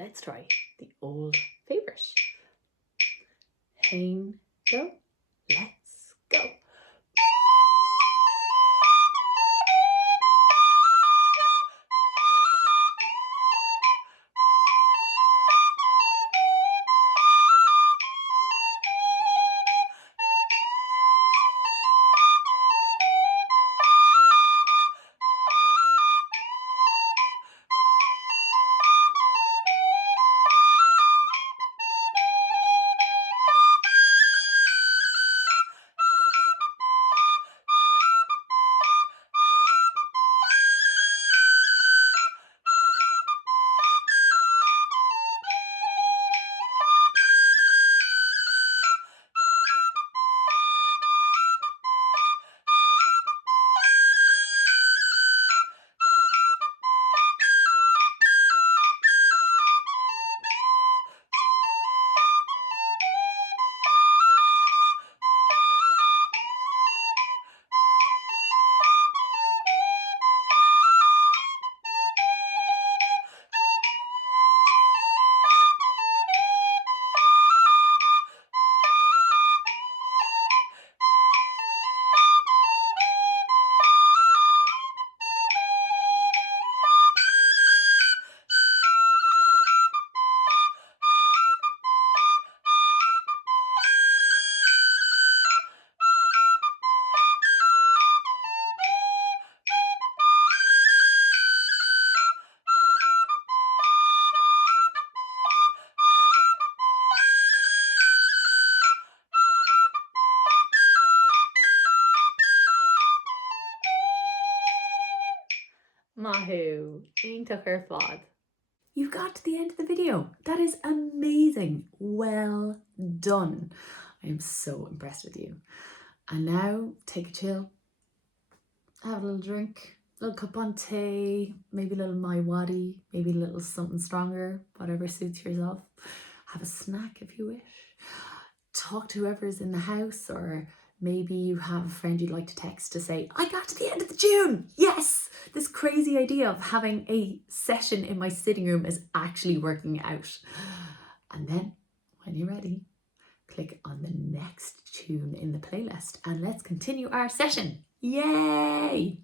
let's try the old favourite. Hain, go, let's go. Mahu, Aontach ar fad. You got to the end of the video. That is amazing. Well done. I am so impressed with you. And now take a chill, have a little drink, a little cup on tea, maybe a little mai wadi, maybe a little something stronger, whatever suits yourself. Have a snack if you wish. Talk to whoever's in the house, or maybe you have a friend you'd like to text to say, I got to the end of the tune. Yes, this crazy idea of having a session in my sitting room is actually working out. And then when you're ready, click on the next tune in the playlist and let's continue our session. Yay!